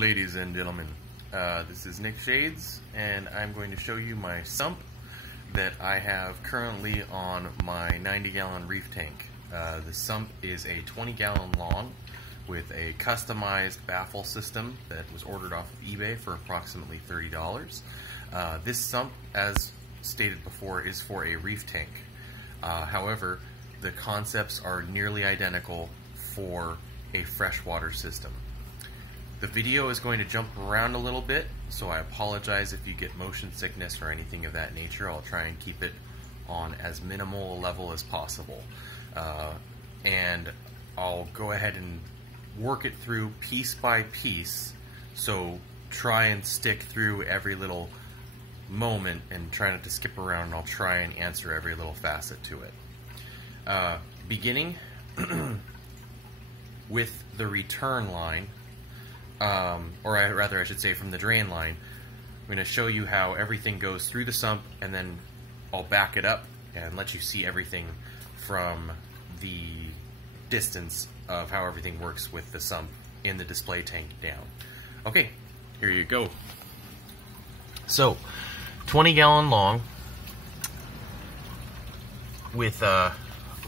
ladies and gentlemen, this is Nick Shades, and I'm going to show you my sump that I have currently on my 90-gallon reef tank. The sump is a 20-gallon long with a customized baffle system that was ordered off of eBay for approximately $30. This sump, as stated before, is for a reef tank. However, the concepts are nearly identical for a freshwater system. The video is going to jump around a little bit, so I apologize if you get motion sickness or anything of that nature. I'll try and keep it on as minimal a level as possible. And I'll go ahead and work it through piece by piece, so try and stick through every little moment and try not to skip around, and I'll try and answer every little facet to it. Beginning with the return line, or rather I should say from the drain line, I'm going to show you how everything goes through the sump, and then I'll back it up and let you see everything from the distance of how everything works with the sump in the display tank down. Okay, here you go. So, 20-gallon long with a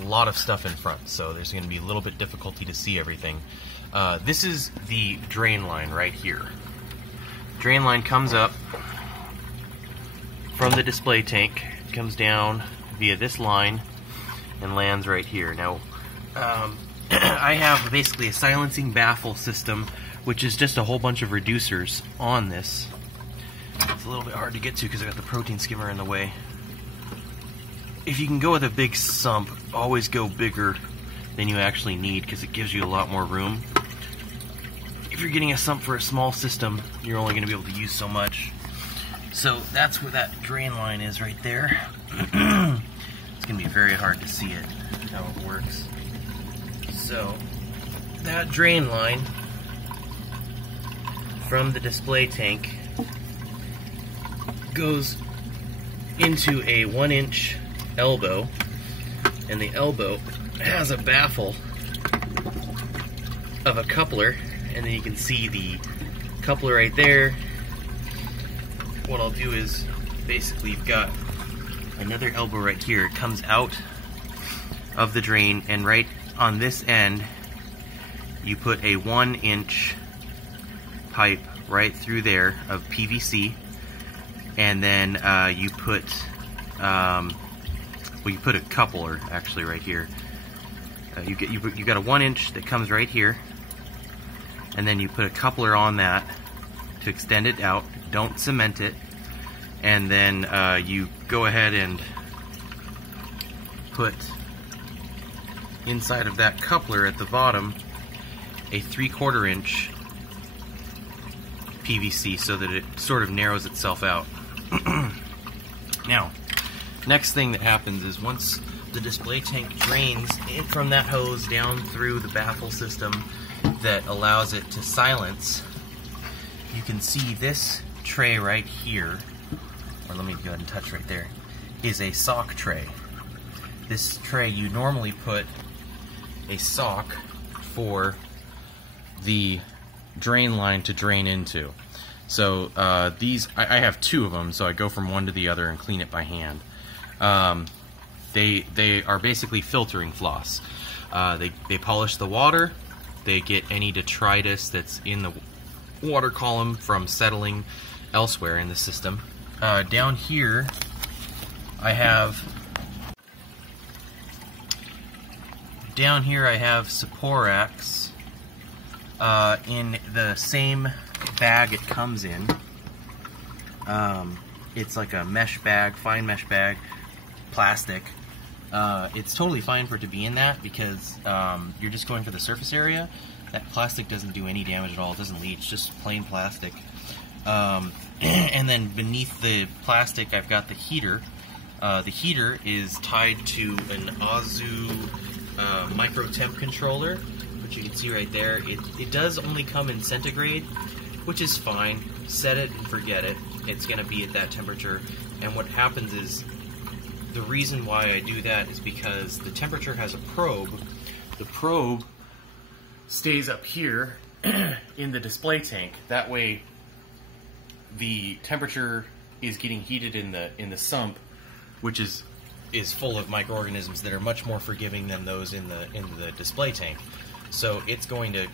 lot of stuff in front, so there's going to be a little bit difficulty to see everything. This is the drain line right here. Drain line comes up from the display tank, comes down via this line, and lands right here. Now, I have basically a silencing baffle system, which is just a whole bunch of reducers on this. It's a little bit hard to get to because I got the protein skimmer in the way. If you can go with a big sump, always go bigger than you actually need, because it gives you a lot more room. If you're getting a sump for a small system, you're only going to be able to use so much. So that's where that drain line is right there. It's going to be very hard to see it, how it works. So that drain line from the display tank goes into a 1-inch elbow, and the elbow has a baffle of a coupler, and then you can see the coupler right there. What I'll do is basically you've got another elbow right here. It comes out of the drain, and right on this end you put a 1-inch pipe right through there of PVC, and then you put you put a coupler actually right here. You got a 1-inch that comes right here, and then you put a coupler on that to extend it out. Don't cement it, and then you go ahead and put inside of that coupler at the bottom a 3/4 inch PVC, so that it sort of narrows itself out. Now, next thing that happens is once the display tank drains it from that hose down through the baffle system that allows it to silence, you can see this tray right here, or let me go ahead and touch right there, is a sock tray. This tray, you normally put a sock for the drain line to drain into. So these, I have 2 of them, so I go from one to the other and clean it by hand. They are basically filtering floss. They polish the water, they get any detritus that's in the water column from settling elsewhere in the system. Down here I have Saporax in the same bag it comes in. It's like a mesh bag, fine mesh bag, plastic. It's totally fine for it to be in that because you're just going for the surface area. That plastic doesn't do any damage at all. It doesn't leach, just plain plastic. And then beneath the plastic I've got the heater. The heater is tied to an Azu micro temp controller, which you can see right there. It does only come in centigrade, which is fine. Set it and forget it. It's going to be at that temperature. And what happens is, the reason why I do that is because the temperature has a probe. The probe stays up here in the display tank. That way the temperature is getting heated in the sump, which is full of microorganisms that are much more forgiving than those in the display tank. So it's going to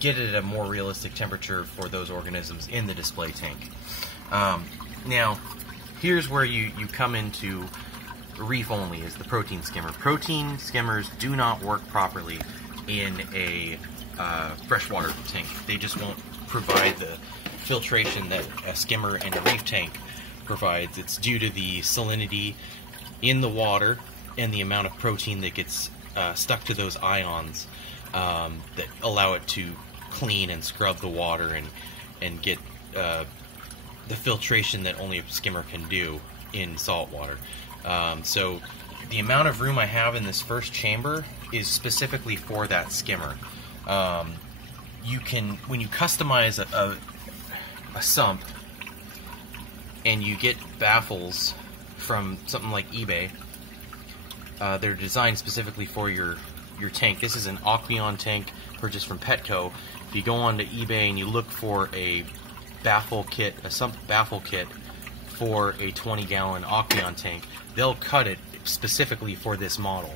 get it at a more realistic temperature for those organisms in the display tank. Now, here's where you come into reef only, is the protein skimmer. Protein skimmers do not work properly in a freshwater tank. They just won't provide the filtration that a skimmer in a reef tank provides. It's due to the salinity in the water and the amount of protein that gets stuck to those ions that allow it to clean and scrub the water and get the filtration that only a skimmer can do in salt water. So the amount of room I have in this first chamber is specifically for that skimmer. You can, when you customize a sump and you get baffles from something like eBay, they're designed specifically for your tank. This is an Aqueon tank purchased from Petco. If you go onto eBay and you look for a baffle kit, a sump baffle kit for a 20-gallon Aqueon tank, they'll cut it specifically for this model,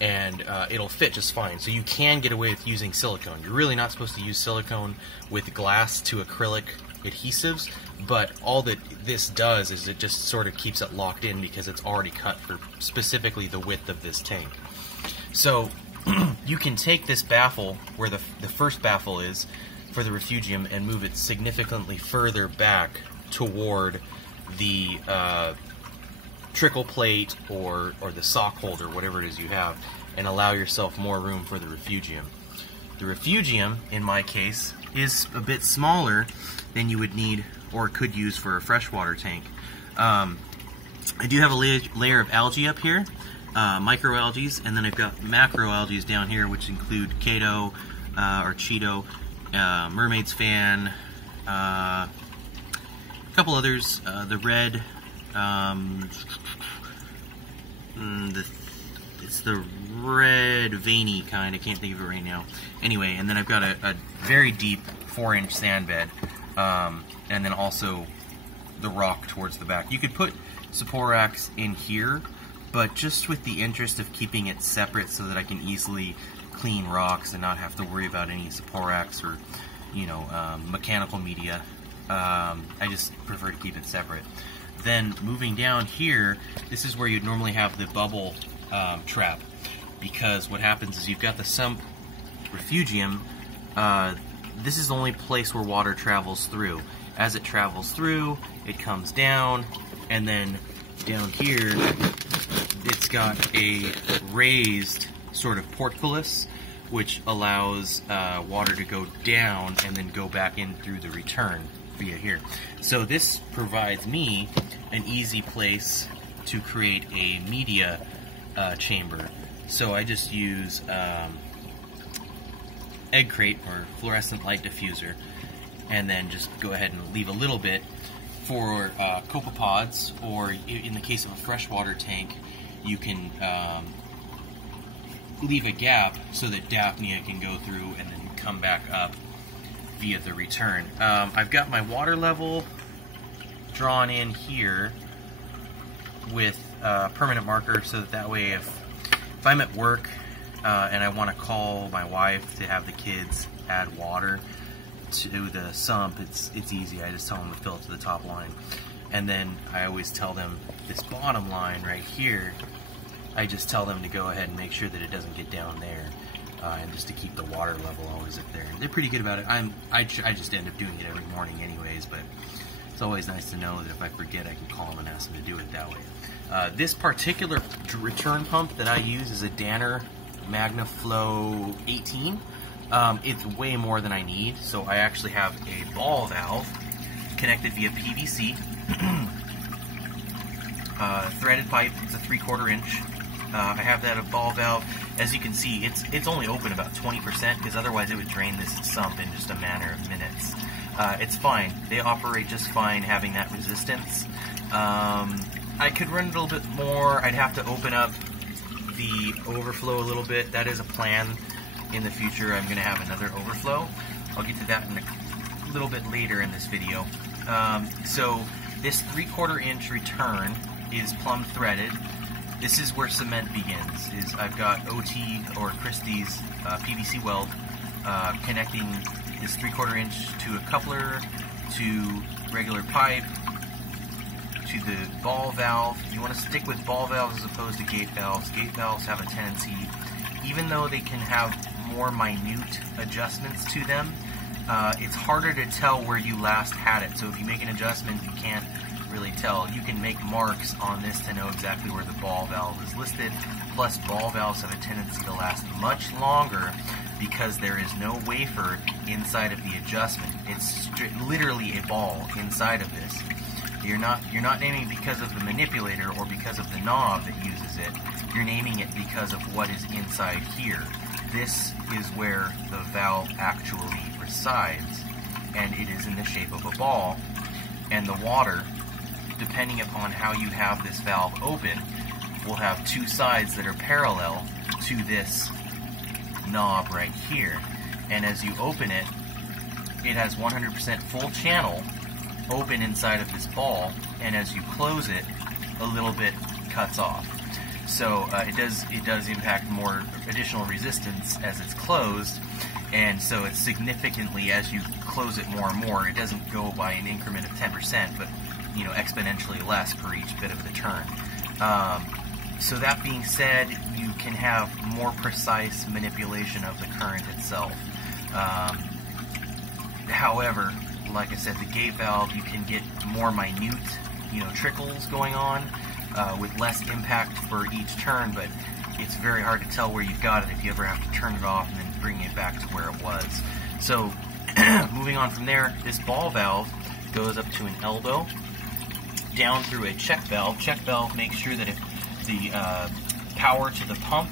and it'll fit just fine. So you can get away with using silicone. You're really not supposed to use silicone with glass to acrylic adhesives, but all that this does is it just sort of keeps it locked in because it's already cut for specifically the width of this tank. So you can take this baffle, where the first baffle is for the refugium, and move it significantly further back toward the trickle plate or the sock holder, whatever it is you have, and allow yourself more room for the refugium. The refugium, in my case, is a bit smaller than you would need or could use for a freshwater tank. I do have a layer of algae up here, microalgae, and then I've got macroalgae down here, which include Chaeto or Cheeto, mermaid's fan, a couple others, the red, it's the red veiny kind, I can't think of it right now. Anyway, and then I've got a very deep 4-inch sand bed, and then also the rock towards the back. You could put Saporax in here, but just with the interest of keeping it separate so that I can easily clean rocks and not have to worry about any Saporax or, mechanical media, I just prefer to keep it separate. Then moving down here, this is where you'd normally have the bubble trap, because what happens is you've got the sump refugium. This is the only place where water travels through. As it travels through, it comes down, and then down here, it's got a raised sort of portcullis, which allows water to go down and then go back in through the return via here. So this provides me an easy place to create a media chamber. So I just use egg crate or fluorescent light diffuser, and then just go ahead and leave a little bit for copepods, or in the case of a freshwater tank, you can leave a gap so that Daphnia can go through and then come back up via the return. I've got my water level drawn in here with a permanent marker, so that way if I'm at work and I want to call my wife to have the kids add water to the sump, it's easy. I just tell them to fill it to the top line. And then I always tell them this bottom line right here, I just tell them to go ahead and make sure that it doesn't get down there, and just to keep the water level always up there. And they're pretty good about it. I just end up doing it every morning anyways, but it's always nice to know that if I forget, I can call them and ask them to do it that way. This particular return pump that I use is a Danner MagnaFlow 18. It's way more than I need, so I actually have a ball valve connected via PVC, threaded pipe. It's a 3/4 inch. I have that ball valve. As you can see, it's only open about 20%, because otherwise it would drain this sump in just a matter of minutes. It's fine. They operate just fine having that resistance. I could run it a little bit more. I'd have to open up the overflow a little bit. That is a plan in the future. I'm going to have another overflow. I'll get to that in a little bit later in this video. So this 3/4 inch return is plumb threaded. This is where cement begins. I've got OT or Christie's PVC weld connecting this 3/4 inch to a coupler, to regular pipe, to the ball valve. You want to stick with ball valves as opposed to gate valves. Gate valves have a tendency, even though they can have more minute adjustments to them, it's harder to tell where you last had it. So if you make an adjustment, you can't really tell. You can make marks on this to know exactly where the ball valve is listed. Plus, ball valves have a tendency to last much longer because there is no wafer inside of the adjustment. It's literally a ball inside of this. You're not naming because of the manipulator or because of the knob that uses it. You're naming it because of what is inside here. This is where the valve actually resides, and it is in the shape of a ball. And the water, depending upon how you have this valve open, will have two sides that are parallel to this knob right here. And as you open it, it has 100% full channel open inside of this ball, and as you close it, a little bit cuts off. So it does impact more additional resistance as it's closed, and so it's significantly, as you close it more and more, it doesn't go by an increment of 10%, but exponentially less per each bit of the turn. So that being said, you can have more precise manipulation of the current itself. However, like I said, the gate valve, you can get more minute, trickles going on with less impact for each turn, but it's very hard to tell where you've got it if you ever have to turn it off and then bring it back to where it was. So, moving on from there, this ball valve goes up to an elbow, down through a check valve. Check valve makes sure that if the power to the pump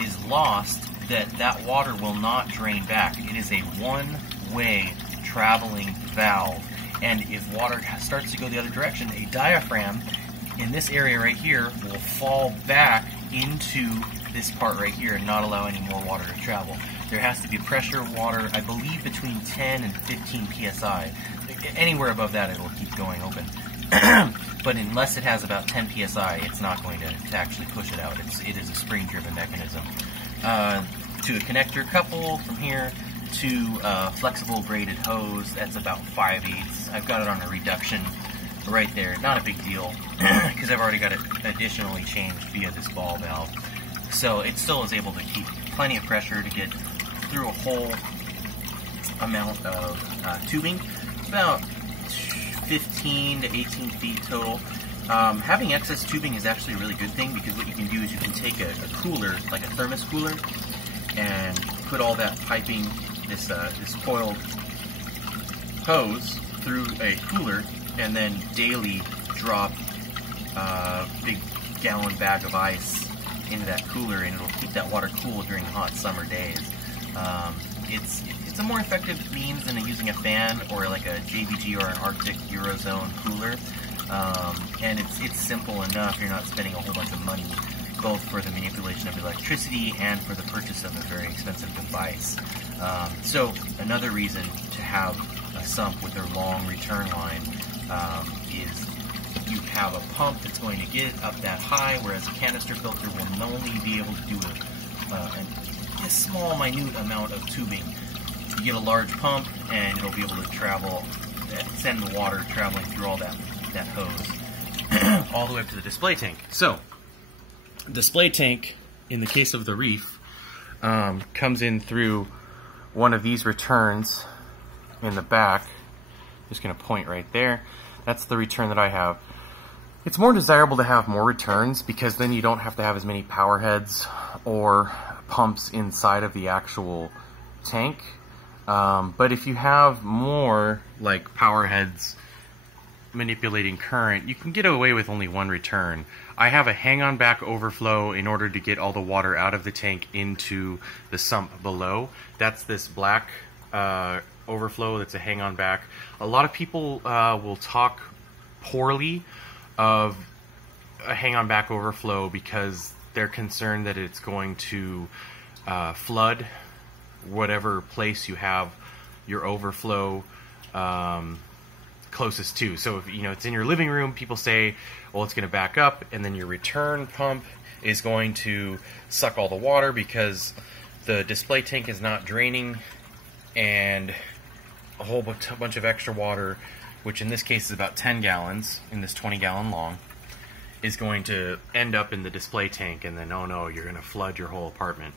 is lost, that water will not drain back. It is a one-way traveling valve, and if water starts to go the other direction, a diaphragm in this area right here will fall back into this part right here and not allow any more water to travel. There has to be pressure of water, I believe, between 10 and 15 psi. Anywhere above that, it'll keep going open. But unless it has about 10 psi, it's not going to actually push it out. It is a spring-driven mechanism. To a connector couple from here to a flexible braided hose, that's about 5/8. I've got it on a reduction right there. Not a big deal because I've already got it additionally changed via this ball valve. So it still is able to keep plenty of pressure to get through a whole amount of tubing, about 15 to 18 feet total. Having excess tubing is actually a really good thing because what you can do is you can take a cooler, like a thermos cooler, and put all that piping, this coiled hose through a cooler, and then daily drop a big gallon bag of ice into that cooler, and it'll keep that water cool during hot summer days. It's a more effective means than using a fan or like a JVG or an Arctic Eurozone cooler, and it's simple enough. You're not spending a whole bunch of money both for the manipulation of electricity and for the purchase of a very expensive device. So another reason to have a sump with their long return line is you have a pump that's going to get up that high, whereas a canister filter will only be able to do a small, minute amount of tubing. You get a large pump, and it'll be able to send the water traveling through all that hose all the way up to the display tank. So, display tank, in the case of the reef, comes in through one of these returns in the back. Just going to point right there. That's the return that I have. It's more desirable to have more returns because then you don't have to have as many power heads or pumps inside of the actual tank. But if you have more like power heads manipulating current, you can get away with only one return. I have a hang-on back overflow in order to get all the water out of the tank into the sump below. That's this black overflow that's a hang-on back. A lot of people will talk poorly of a hang-on back overflow because they're concerned that it's going to flood whatever place you have your overflow closest to. So if it's in your living room, people say, well, it's going to back up, and then your return pump is going to suck all the water because the display tank is not draining, and a whole bunch of extra water, which in this case is about 10 gallons in this 20-gallon long, is going to end up in the display tank, and then, oh no, you're going to flood your whole apartment.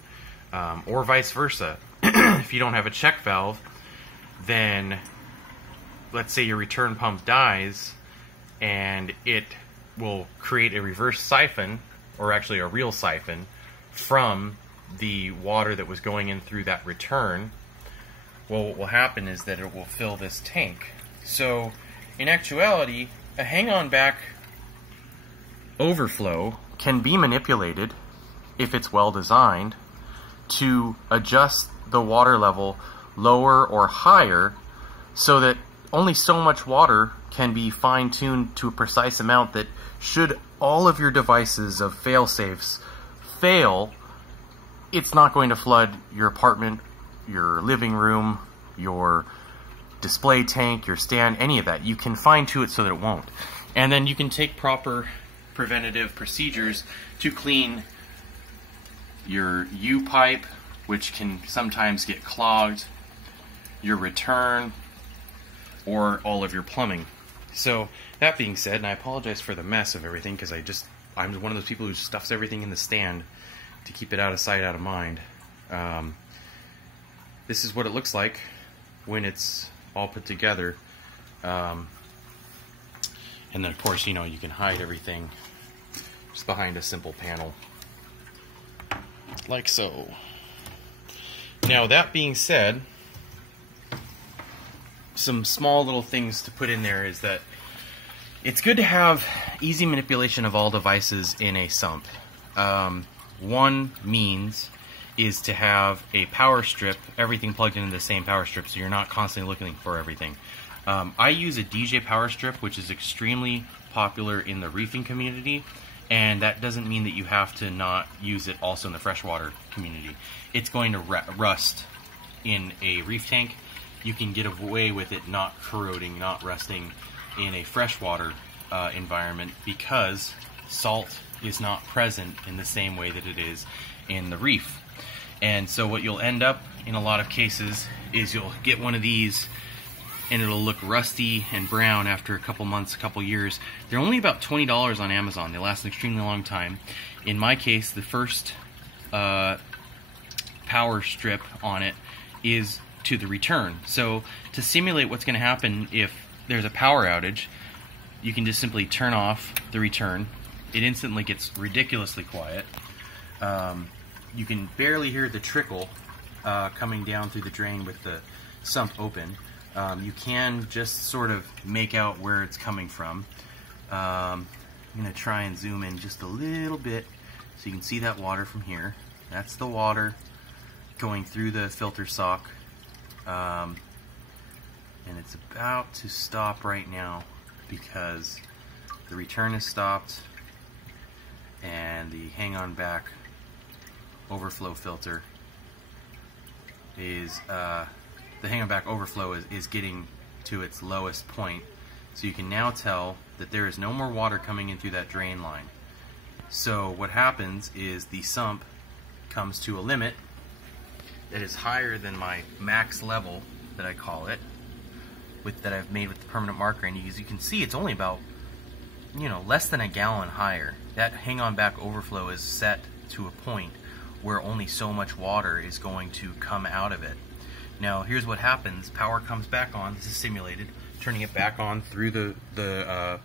Or vice versa. If you don't have a check valve, then let's say your return pump dies, and it will create a reverse siphon, or actually a real siphon, from the water that was going in through that return. Well, what will happen is that it will fill this tank. So, in actuality, a hang-on back overflow can be manipulated, if it's well designed, to adjust the water level lower or higher so that only so much water can be fine-tuned to a precise amount that should all of your devices of fail-safes fail, it's not going to flood your apartment, your living room, your display tank, your stand, any of that. You can fine-tune it so that it won't. And then you can take proper preventative procedures to clean your U-pipe, which can sometimes get clogged, your return, or all of your plumbing. So that being said, and I apologize for the mess of everything, because I'm one of those people who stuffs everything in the stand to keep it out of sight, out of mind. This is what it looks like when it's all put together. And then of course, you can hide everything just behind a simple panel, like so. Now, that being said, some small little things to put in there is that it's good to have easy manipulation of all devices in a sump. One means is to have a power strip, everything plugged into the same power strip, so you're not constantly looking for everything. I use a DJ power strip, which is extremely popular in the reefing community, and that doesn't mean that you have to not use it also in the freshwater community. It's going to rust in a reef tank. You can get away with it not corroding, not rusting in a freshwater environment because salt is not present in the same way that it is in the reef. And so what you'll end up in a lot of cases is you'll get one of these and it'll look rusty and brown after a couple months, a couple years. They're only about $20 on Amazon. They last an extremely long time. In my case, the first power strip on it is to the return. So to simulate what's going to happen if there's a power outage, you can just simply turn off the return. It instantly gets ridiculously quiet. You can barely hear the trickle coming down through the drain with the sump open. You can just sort of make out where it's coming from. I'm going to try and zoom in just a little bit so you can see that water from here. That's the water going through the filter sock. And it's about to stop right now because the return is stopped and the hang-on back overflow filter is the hang-on back overflow is getting to its lowest point. So you can now tell that there is no more water coming in through that drain line. So what happens is the sump comes to a limit that is higher than my max level, that I call it, that I've made with the permanent marker, and as you can see, it's only about less than a gallon higher. That hang-on back overflow is set to a point where only so much water is going to come out of it. Now here's what happens. Power comes back on. This is simulated. Turning it back on through the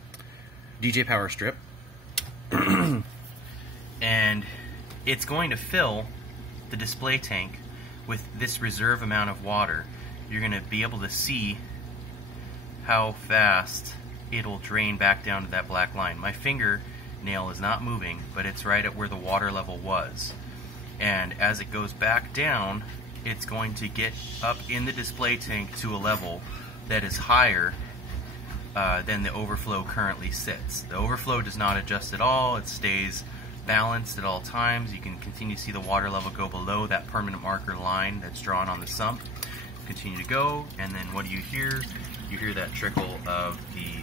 DJ power strip. And it's going to fill the display tank with this reserve amount of water. You're going to be able to see how fast it'll drain back down to that black line. My fingernail is not moving, but it's right at where the water level was. And as it goes back down, it's going to get up in the display tank to a level that is higher than the overflow currently sits. The overflow does not adjust at all. It stays balanced at all times. You can continue to see the water level go below that permanent marker line that's drawn on the sump. continue to go, and then what do you hear? You hear that trickle of the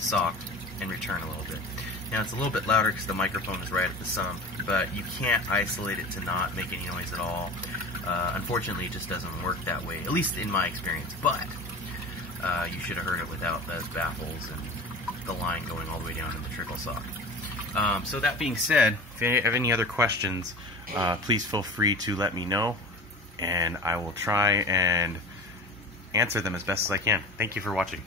sock and return a little bit. Now it's a little bit louder because the microphone is right at the sump, but you can't isolate it to not make any noise at all. Unfortunately, it just doesn't work that way, at least in my experience, but you should have heard it without those baffles and the line going all the way down to the trickle sock. So that being said, if you have any other questions, please feel free to let me know, and I will try and answer them as best as I can. Thank you for watching.